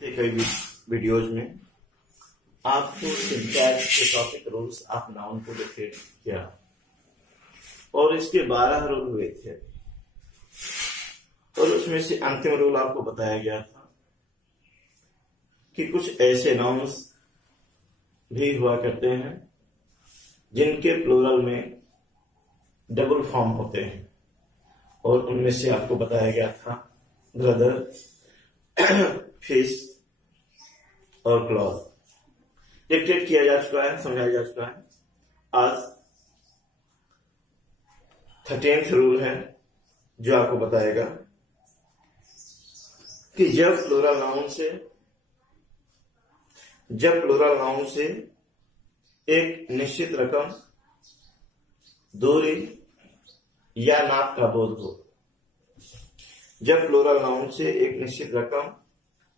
कई वीडियोज में आपको सिंटैक्स के टॉपिक रूल्स ऑफ नाउन को डिफाइन किया और इसके 12 रूल हुए थे और उसमें से अंतिम रूल आपको बताया गया था कि कुछ ऐसे नाउन्स भी हुआ करते हैं जिनके प्लूरल में डबल फॉर्म होते हैं और उनमें से आपको बताया गया था ब्रदर, फिश और क्लॉथ। डिक्टेट किया जा चुका है, समझाया जा चुका है। आज 13th रूल है जो आपको बताएगा कि जब प्लूरल नाउन से एक निश्चित रकम, दूरी या नाप का बोध हो, जब प्लूरल नाउन से एक निश्चित रकम,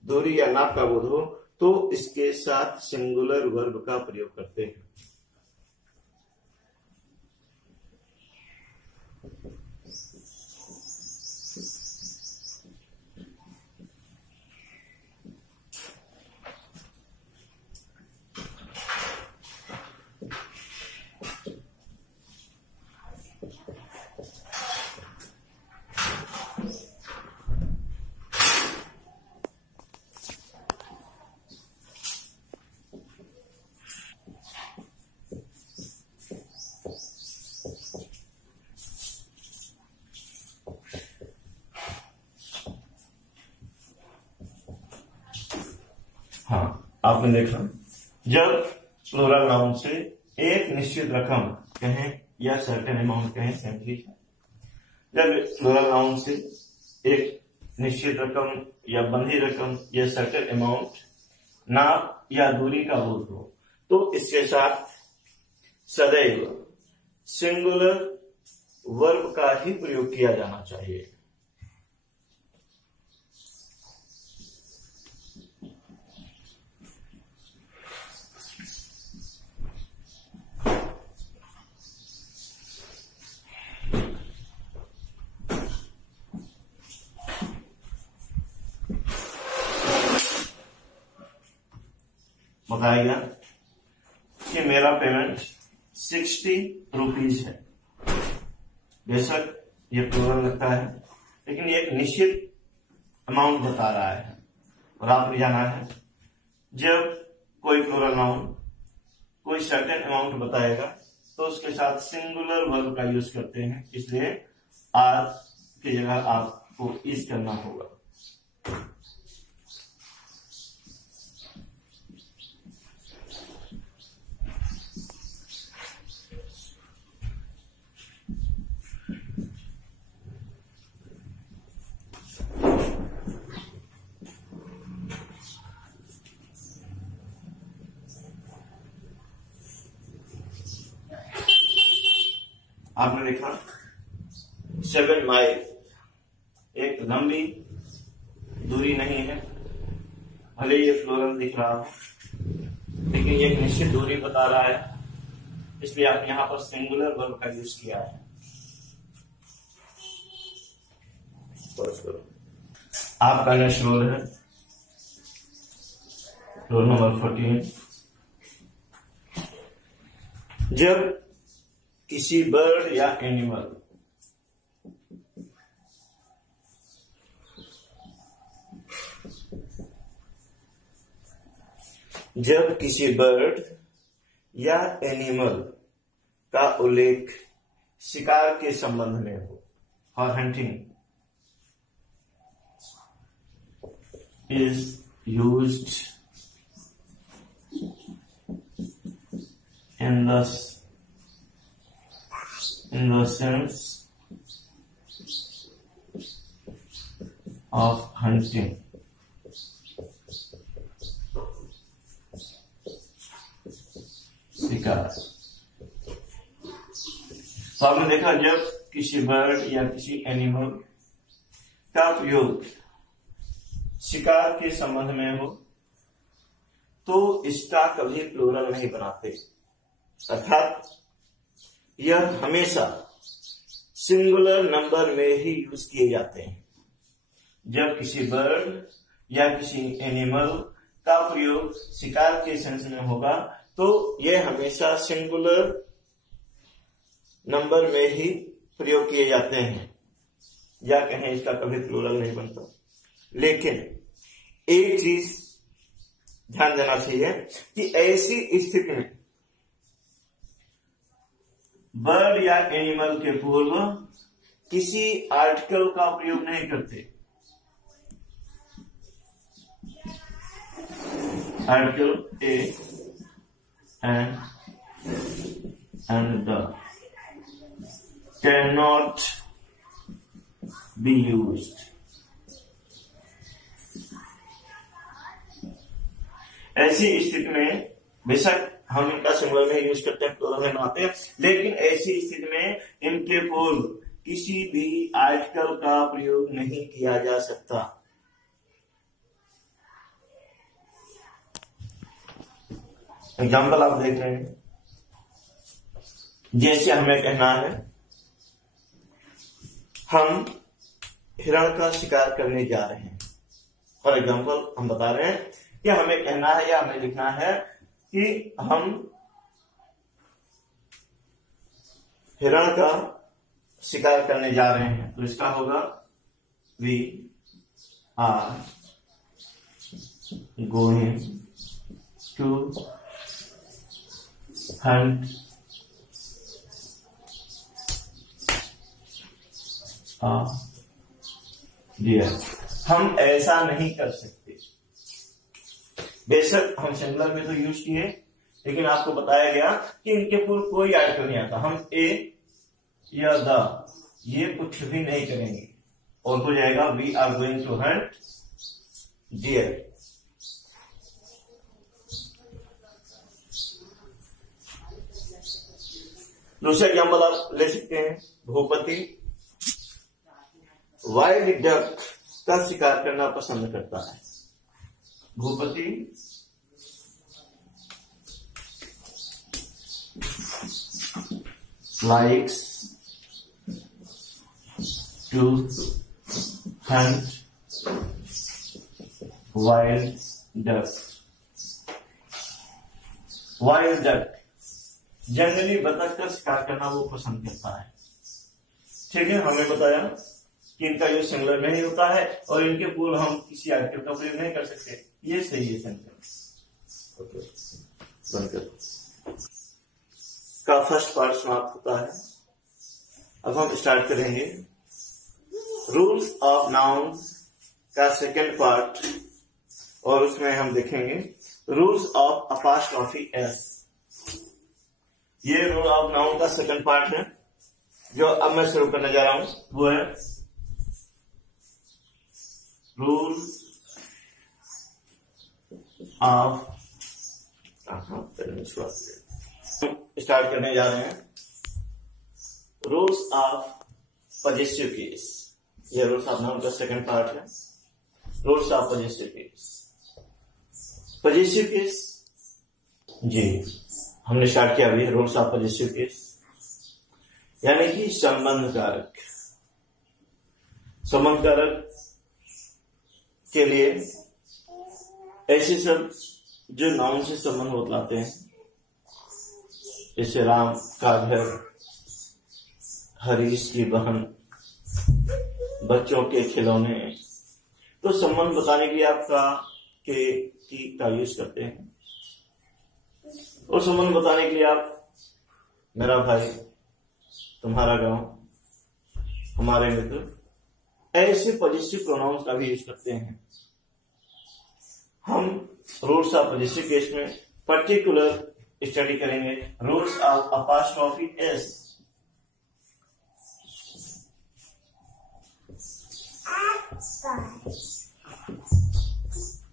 दूरी या नाप का बोध हो तो इसके साथ सिंगुलर वर्ब का प्रयोग करते हैं। हाँ, आपने देखा जब प्लूरल नाउन से एक निश्चित रकम कहें या सर्टेन अमाउंट कहें, सिंपली जब प्लूरल नाउन से एक निश्चित रकम या बंधी रकम या सर्टेन अमाउंट, नाप या दूरी का बोध हो तो इसके साथ सदैव सिंगुलर वर्ब का ही प्रयोग किया जाना चाहिए। बताया गया कि मेरा पेमेंट 60 रुपीज है। बेशक ये प्लूरल लगता है लेकिन ये एक निश्चित अमाउंट बता रहा है और आपने जाना है जब कोई प्लूरल नाउन कोई सर्टेन अमाउंट बताएगा तो उसके साथ सिंगुलर वर्ब का यूज करते हैं, इसलिए आर की जगह आपको इज करना होगा। आपने देखा 7 माइल एक लंबी दूरी नहीं है, भले ये फ्लोरल दिख रहा हो लेकिन ये एक निश्चित दूरी बता रहा है, इसलिए आप यहां पर सिंगुलर वर्ब का यूज किया है। आपका नेक्स्ट रोल है रोल नंबर 14। जब किसी बर्ड या एनिमल का उल्लेख शिकार के संबंध में हो, और hunting is used in the sense of hunting, शिकार। तो आपने देखा जब किसी बर्ड या किसी एनिमल का प्रयोग शिकार के संबंध में हो तो इसका कभी प्लूरल नहीं बनाते, अर्थात यह हमेशा सिंगुलर नंबर में ही यूज किए जाते हैं। जब किसी बर्ड या किसी एनिमल का प्रयोग शिकार के सेंस में होगा तो यह हमेशा सिंगुलर नंबर में ही प्रयोग किए जाते हैं, या कहें इसका कभी प्लूरल नहीं बनता। लेकिन एक चीज ध्यान देना चाहिए कि ऐसी स्थिति में बर्ड या एनिमल के पूर्व किसी आर्टिकल का प्रयोग नहीं करते। Article a and the cannot be used। ऐसी स्थिति में बेशक हम इनका सिंगुलर में यूज करते हैं, प्लूरल में बनाते हैं, लेकिन ऐसी स्थिति में इनके पूर्व किसी भी आर्टिकल का प्रयोग नहीं किया जा सकता। एग्जाम्पल आप देख रहे हैं, जैसे हमें कहना है हम हिरण का शिकार करने जा रहे हैं। फॉर एग्जाम्पल हम बता रहे हैं कि हमें कहना है या हमें लिखना है कि हम हिरण का शिकार करने जा रहे हैं, तो इसका होगा we are going to hunt deer. हम ऐसा नहीं कर सकते। बेशक हम सिंगुलर में तो यूज किए, लेकिन आपको बताया गया कि इनके पूर्व कोई आर्टिकल नहीं आता। हम ए या द ये कुछ भी नहीं करेंगे और हो जाएगा we are going to hunt deer. दूसरा एग्जाम्पल आप ले सकते हैं, भूपति वाइल्ड डक का शिकार करना पसंद करता है। Bhupathi likes to hunt wild duck। Wild duck generally बतख का शिकार करना वो पसंद करता है। ठीक है, हमें बताया कि इनका यूज सिंगुलर में ही होता है और इनके पूर्व हम किसी आर्टिकल का प्रयोग नहीं कर सकते। ये सही है सेंटेंस। ओके, बंद करो। का फर्स्ट पार्ट समाप्त होता है। अब हम स्टार्ट करेंगे रूल्स ऑफ नाउन का सेकेंड पार्ट, और उसमें हम देखेंगे रूल्स ऑफ अपोस्ट्रोफी एस। ये रूल ऑफ नाउन का सेकेंड पार्ट है जो अब मैं शुरू करने जा रहा हूं, वो है रूल ऑफ, स्टार्ट करने जा रहे हैं रूल्स ऑफ पॉजिटिव केस। ये रूल्स ऑफ नाउन का सेकंड पार्ट है, rules of positive case. Positive case जी हमने स्टार्ट किया अभी। रूल्स ऑफ पॉजिटिव केस यानी कि संबंध कारक। संबंध कारक के लिए ऐसे सब जो नाउन से संबंध बतलाते हैं, जैसे राम का घर, हरीश की बहन, बच्चों के खिलौने, तो संबंध बताने के लिए आपका के टी का यूज करते हैं। और संबंध बताने के लिए आप मेरा भाई, तुम्हारा गांव, हमारे मित्र, ऐसे पॉजिटिव प्रोनाउंस का भी यूज करते हैं। हम रूल्स ऑफ पॉजिटिव केस में पर्टिकुलर स्टडी करेंगे रूल्स ऑफ अपोस्ट्रोफी एस।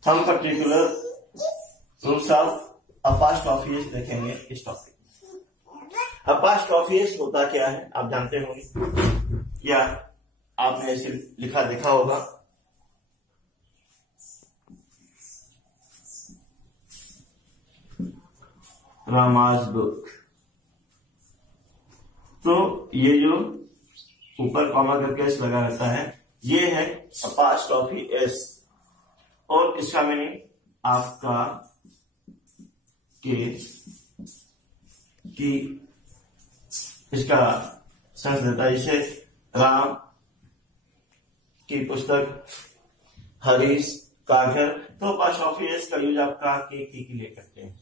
हम particular rules of apostrophe S देखेंगे इस टॉपिक। अपोस्ट्रोफी एस होता क्या है आप जानते होंगे या आपने ऐसे लिखा देखा होगा। रामाज बुक, तो ये जो ऊपर कॉमा करके एस लगा रहता है ये है अपोस्ट्रोफी एस। और इसका मीनिंग आपका केस की इसका सेंस देता है। जैसे राम की पुस्तक, हरीश का घर, तो अपोस्ट्रोफी एस का यूज आपका के लिए करते हैं।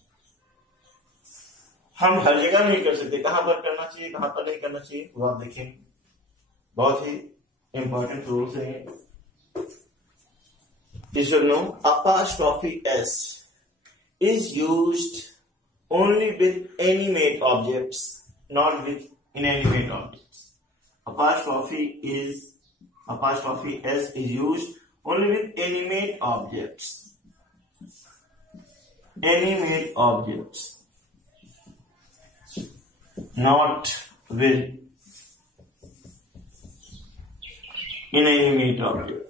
हम हर जगह नहीं कर सकते, कहां पर करना चाहिए कहां पर नहीं करना चाहिए वो आप देखें, बहुत ही इंपॉर्टेंट रूल्स है। You should know apostrophe s is used only with animate objects, not with inanimate objects. Apostrophe s is used only with animate objects. Animate objects, not with inanimate objects.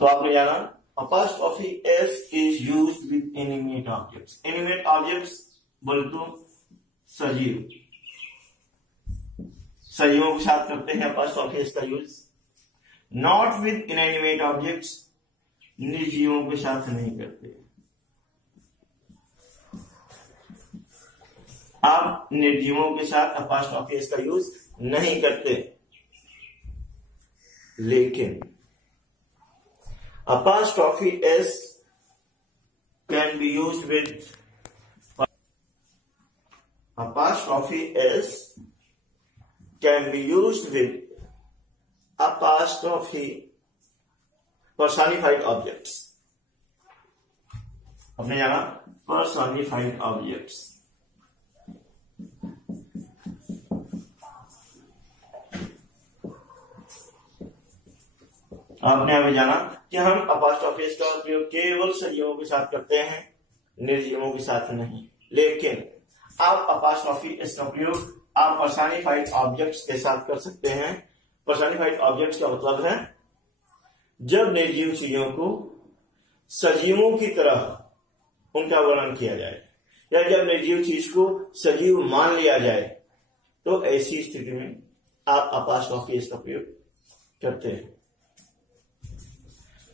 तो आपने जाना apostrophe s is used with animate objects. Animate objects बोले तो सजीवों के साथ करते हैं apostrophe s का use. Not with inanimate objects, निर्जीवों के साथ नहीं करते। आप निर्जीवों के साथ apostrophe s का यूज नहीं करते, लेकिन apostrophe s can be used with apostrophe personified objects। आपने जाना personified objects। आपने अभी जाना कि हम apostrophe s का उपयोग केवल सजीवों के साथ करते हैं, निर्जीवों के साथ नहीं। लेकिन आप apostrophe s का उपयोग आप personified objects के साथ कर सकते हैं। personified objects का मतलब है जब निर्जीव चीजों को सजीवों की तरह उनका वर्णन किया जाए, या जब निर्जीव चीज को सजीव मान लिया जाए, तो ऐसी स्थिति में आप apostrophe s का प्रयोग करते हैं।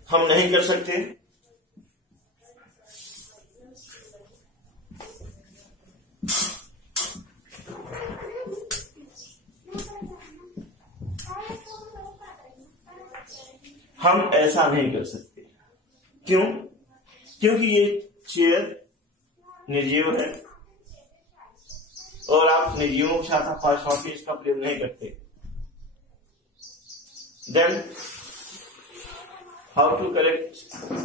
हम नहीं कर सकते, हम ऐसा नहीं कर सकते। क्यों? क्योंकि ये चेयर निर्जीव है और आप निर्जीवों के साथ apostrophe s का प्रयोग नहीं करते। Then how to correct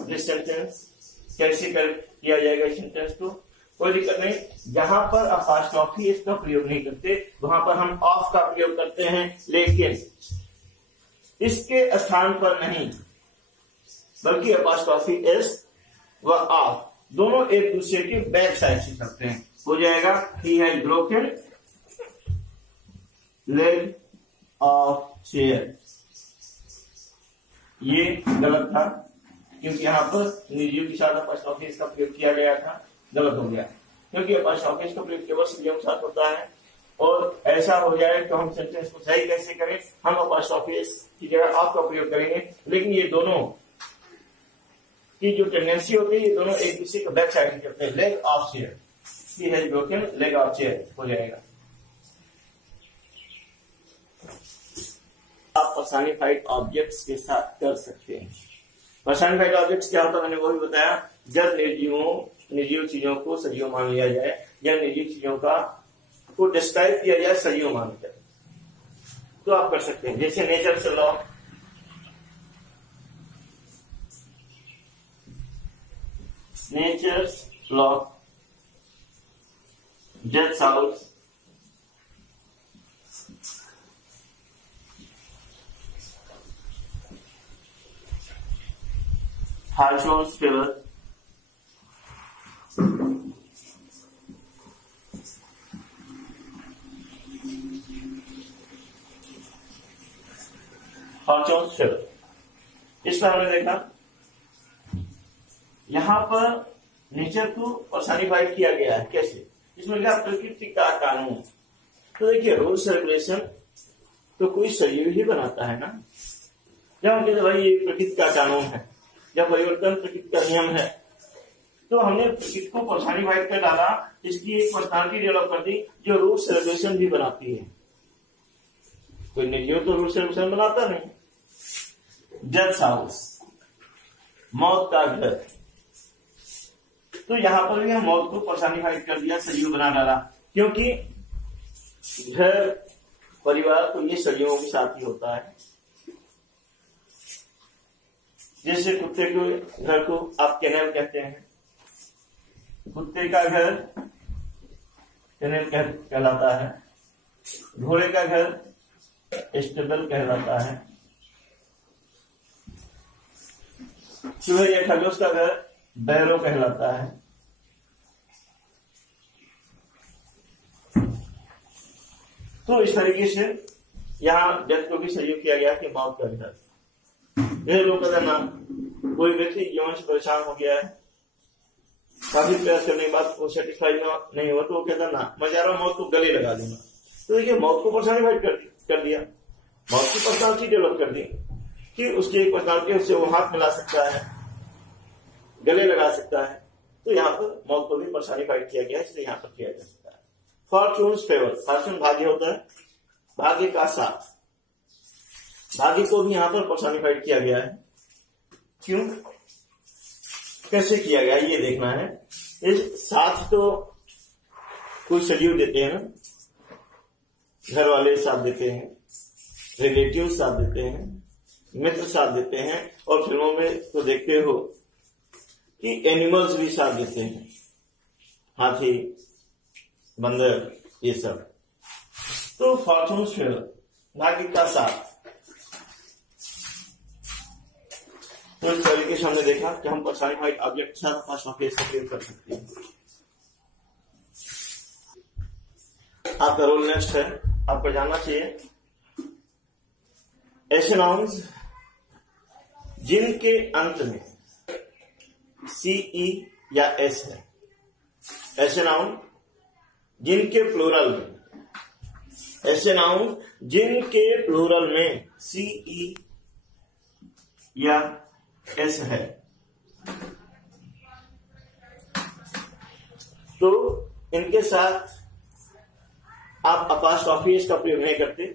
this sentence, कैसे करेक्ट किया जाएगा इस सेंटेंस को? कोई दिक्कत नहीं, जहां पर apostrophe s का प्रयोग नहीं करते वहां पर हम ऑफ का प्रयोग करते हैं, लेकिन इसके स्थान पर नहीं, बल्कि apostrophe s व ऑफ दोनों एक दूसरे के बैक साइड से करते हैं। हो जाएगा he has broken leg of chair। ये गलत था क्योंकि यहाँ पर निर्जीव के साथ apostrophe s का प्रयोग किया गया था, गलत हो गया क्योंकि apostrophe s का प्रयोग केवल सजीवों के साथ होता है। और ऐसा हो जाए तो हम सेंटेंस को सही कैसे करें? हम apostrophe s की जगह ऑफ का प्रयोग करेंगे, लेकिन ये दोनों की जो टेंडेंसी होती है, ये दोनों एक दूसरे को बैक साइड करते हैं। Leg of chair, he has broken leg of chair हो जाएगा। आप पर्सनिफाइड ऑब्जेक्ट्स के साथ कर सकते हैं। पर्सनिफाइड ऑब्जेक्ट्स क्या होता है मैंने वो भी बताया, जब निर्जीव चीजों को सजीव मान लिया जाए या निर्जीव चीजों को डिस्क्राइब किया जाए सजीव मानकर, तो आप कर सकते हैं। जैसे nature's law, Death House, Harshon's Fever, Harshon's Fever। इस पर हमने देखा यहां पर नेचर को पर्सनिफाइड किया गया है। कैसे? इसमें क्या? प्रकृति का कानून। तो देखिए रूल्स रेगुलेशन तो कोई सजीव ही बनाता है ना। जब हम कहते भाई ये प्रकृति का कानून है या परिवर्तन प्रकृति का नियम है, तो हमने प्रकृति को पर्सोनिफाइड कर डाला, इसकी एक पर्सनालिटी डेवलप कर दी जो रूल्स रेगुलेशन भी बनाती है। कोई निर्जीव तो रूल्स रेगुलेशन बनाता नहीं। डेथ हाउस, मौत का घर, तो यहां पर भी हम मौत को पर्सोनिफाइड कर दिया, सजीव बना डाला, क्योंकि घर परिवार तो ये सजीवों के साथ ही होता है। जैसे कुत्ते के घर को आप केनल कहते हैं, कुत्ते का घर केनल कहलाता है, घोड़े का घर स्टेबल कहलाता है, चूहे या खरगोश का घर बैरो कहलाता है। तो इस तरीके से यहाँ डेथ को भी सहयोग किया गया कि मौत का घर। यह लोग कहते ना, कोई व्यक्ति जीवन से परेशान हो गया है, काफी प्रयास करने के बाद वो सेटिस्फाइड नहीं हुआ, तो वो कहता ना मैं जा रहा हूं मौत को गले लगा दूंगा। तो देखिए मौत को पर्सोनिफाइड कर दिया, मौत की पर्सनालिटी डेवलप कर दी कि उसकी एक पर्सनालिटी, उससे वो हाथ मिला सकता है, गले लगा सकता है। तो यहाँ पर मौत को भी पर्सोनिफाइड किया गया, इसलिए यहाँ पर किया जा सकता है। फॉर्चून फेवर, फॉर्चून भाग्य होता है, भाग्य का साथ, भाग्य को भी यहाँ पर पर्सोनिफाइड किया गया है। क्यों, कैसे किया गया ये देखना है। इस साथ तो कुछ सजीव देते हैं ना, घर वाले साथ देते हैं, रिलेटिव साथ देते हैं, मित्र साथ देते हैं, और फिल्मों में तो देखते हो कि एनिमल्स भी साथ देते हैं, हाथी, बंदर, ये सब। तो फॉर्चून फेवर, भाग्य का साथ। तो इस तरीके से हमने देखा कि हम पर्सोनिफाइड ऑब्जेक्ट के साथ फर्स्ट ऑफ फेस का प्रयोग कर सकते हैं। आपका रोल नेक्स्ट है, आपको जानना चाहिए ऐसे नाउन्स जिनके अंत में सीई या एस है, ऐसे नाउन जिनके प्लूरल में, ऐसे नाउन जिनके प्लूरल में सीई या एस है। तो इनके साथ आप अपास्ट्रॉफी एस का प्रयोग नहीं करते,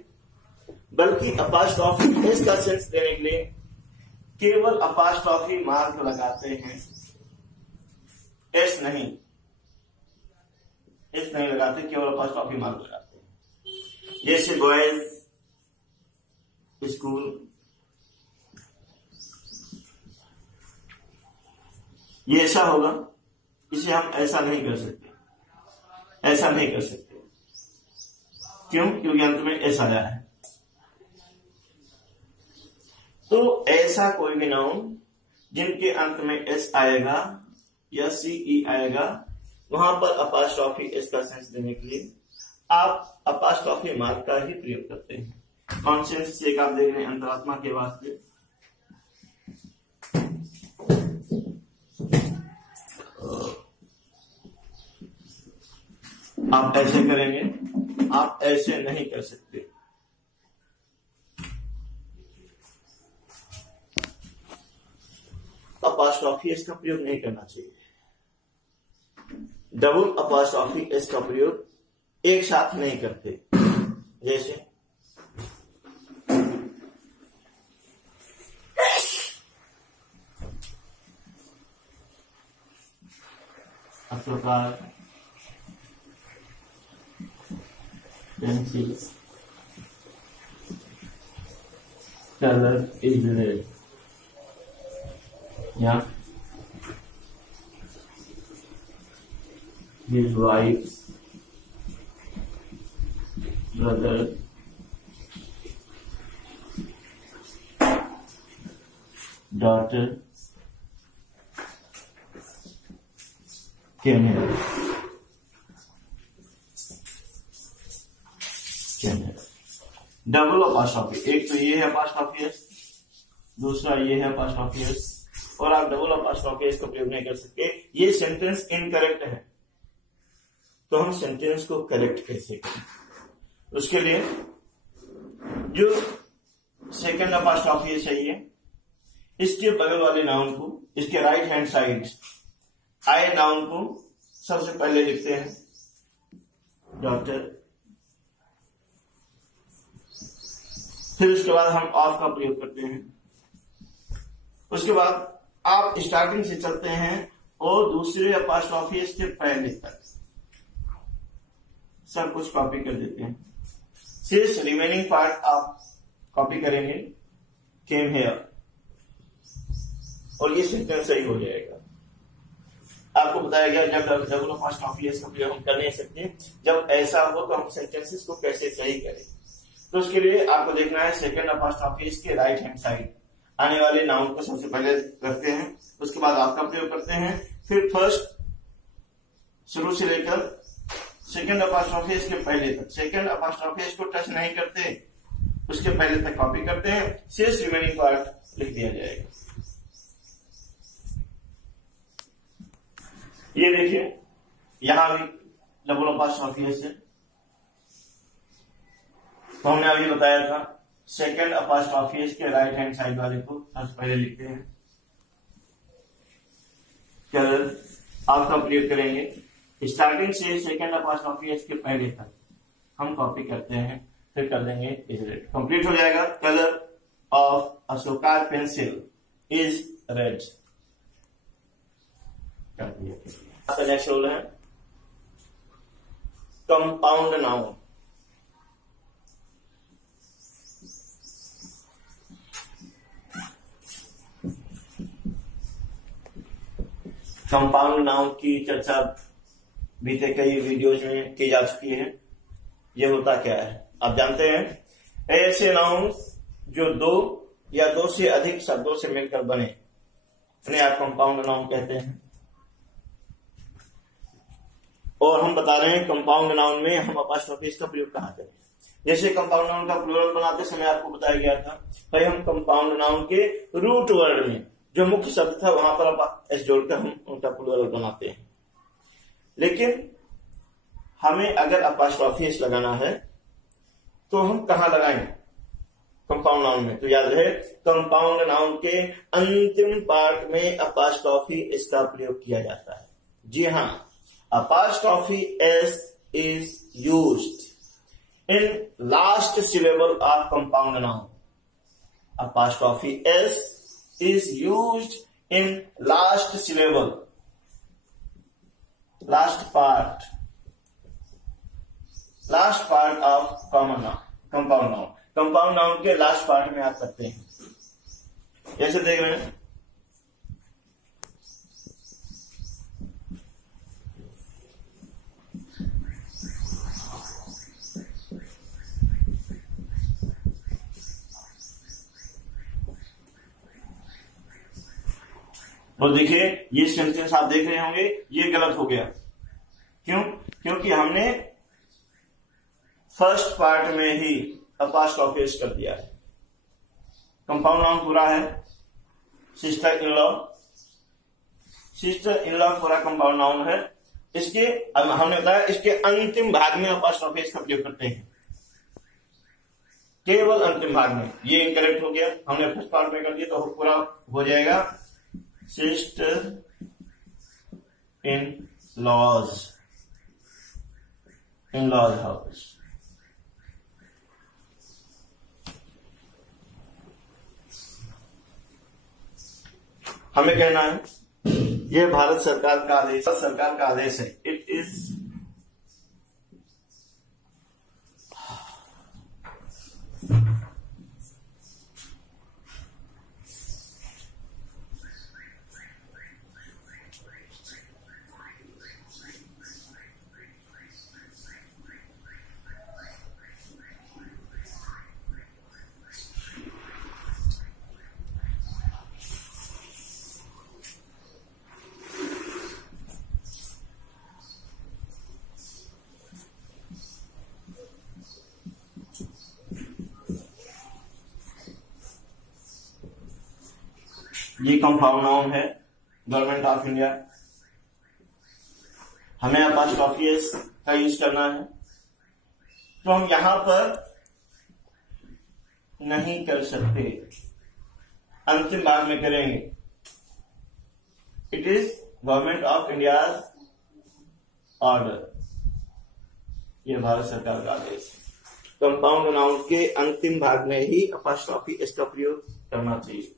बल्कि अपास्ट्रॉफी एस का सेंस देने के लिए केवल अपास्ट्रॉफी मार्क लगाते हैं, एस नहीं लगाते, केवल अपास्ट्रॉफी मार्क लगाते हैं। जैसे बॉयज स्कूल, ये ऐसा होगा, इसे हम ऐसा नहीं कर सकते, ऐसा नहीं कर सकते। क्यों, क्योंकि अंत में एस आया है। तो ऐसा कोई भी नाउन जिनके अंत में एस आएगा या सीई आएगा, वहां पर अपास्ट्रॉफी एस का सेंस देने के लिए आप अपास्ट्रॉफी मार्क का ही प्रयोग करते हैं। कॉन्शियस से आप देख रहे हैं अंतरात्मा के वास्ते, आप ऐसे करेंगे, आप ऐसे नहीं कर सकते। अपास्ट्रॉफी एस का प्रयोग नहीं करना चाहिए। डबल अपास्ट्रॉफी एस का प्रयोग एक साथ नहीं करते। जैसे प्रकार pencil color is red, yeah, his wife, brother, daughter came here. Double apostrophe, एक तो ये है अपास्ट्रॉफी एस, दूसरा ये है अपास्ट्रॉफी एस, और आप डबल अपास्ट्रॉफी एस का प्रयोग नहीं कर सकते। ये सेंटेंस इनकरेक्ट है, तो हम सेंटेंस को करेक्ट कैसे करें? उसके लिए जो सेकंड अपॉस्ट्रोफी चाहिए, इसके बगल वाले नाउन को, इसके right hand side I noun को सबसे पहले लिखते हैं डॉक्टर, फिर उसके बाद हम ऑफ का प्रयोग करते हैं। उसके बाद आप स्टार्टिंग से चलते हैं और दूसरे अपॉस्ट्रोफी के पहले तक सब कुछ कॉपी कर देते हैं। शेष रिमेनिंग पार्ट आप कॉपी करेंगे केम हेयर, और ये सेंटेंस सही हो जाएगा। आपको बताया गया जब डबल अपॉस्ट्रोफी का प्रयोग हम कर नहीं सकते, जब ऐसा हो तो हम सेंटेंसेस को कैसे सही करें। तो उसके लिए आपको देखना है सेकंड अपॉस्ट्रोफी के राइट हैंड साइड आने वाले नाउन को सबसे पहले रखते हैं, उसके बाद आपका प्रयोग करते हैं, फिर फर्स्ट शुरू से लेकर सेकंड अपॉस्ट्रोफी के पहले तक, सेकंड अपॉस्ट्रोफी को टच नहीं करते, उसके पहले तक कॉपी करते हैं, शेष रिमेनिंग पार्ट लिख दिया जाएगा। ये देखिए यहां भी डबल अपॉस्ट्रोफी से, तो हमने अभी बताया था सेकंड अपॉस्ट्रोफी के राइट हैंड साइड वाले को सबसे पहले लिखते हैं, कलर आपका प्रयोग करेंगे, स्टार्टिंग से सेकंड अपॉस्ट्रोफी के पहले तक हम कॉपी करते हैं, फिर कर देंगे इज रेड, कंप्लीट हो जाएगा। Colour of Ashoka pencil is red कर दिया। नेक्स्ट रोल है कंपाउंड नाउन। कंपाउंड नाउन की चर्चा बीते कई वीडियोज में की जा चुकी है। ये होता क्या है आप जानते हैं, ऐसे नाउन जो दो या दो से अधिक शब्दों से मिलकर बने उन्हें आप कंपाउंड नाउन कहते हैं। और हम बता रहे हैं कंपाउंड नाउन में हम अपॉस्ट्रोफी का प्रयोग कहाँ करें। जैसे कंपाउंड नाउन का प्लूरल बनाते समय आपको बताया गया था भाई हम कंपाउंड नाउन के रूट वर्ड में जो मुख्य शब्द था वहां पर आप एस जोड़कर हम उनका प्लूरल बनाते हैं। लेकिन हमें अगर अपॉस्ट्रोफी लगाना है तो हम कहाँ लगाएंगे कंपाउंड नाउन में, तो याद रहे कंपाउंड नाउन के अंतिम पार्ट में अपॉस्ट्रोफी इसका प्रयोग किया जाता है। जी हाँ, apostrophe s is used in last syllable of compound noun. Apostrophe s is used in last syllable, last part of common noun, compound noun. compound noun के लास्ट पार्ट में आप करते हैं। जैसे देख रहे हैं और देखिए ये सेंटेंस आप देख रहे होंगे ये गलत हो गया। क्यों? क्योंकि हमने फर्स्ट पार्ट में ही अपॉस्ट्रोफी कर दिया है। कंपाउंड नाउन पूरा है, sister in law, sister in law पूरा कंपाउंड नाउन है। इसके अब हमने बताया इसके अंतिम भाग में अपॉस्ट्रोफी का प्रयोग करते हैं, केवल अंतिम भाग में। ये इनकरेक्ट हो गया, हमने फर्स्ट पार्ट में कर दिया तो पूरा हो जाएगा सिस्टर इन लॉज हाउस। हमें कहना है यह भारत सरकार का आदेश है। इट इज ये कंपाउंड नाउन है गवर्नमेंट ऑफ इंडिया। हमें अपॉस्ट्रोफी का यूज करना है। तो हम यहां पर नहीं कर सकते, अंतिम भाग में करेंगे। It is government of India order, ये भारत सरकार का आदेश है। कंपाउंड नाउन के अंतिम भाग में ही अपॉस्ट्रोफी एस का प्रयोग करना चाहिए।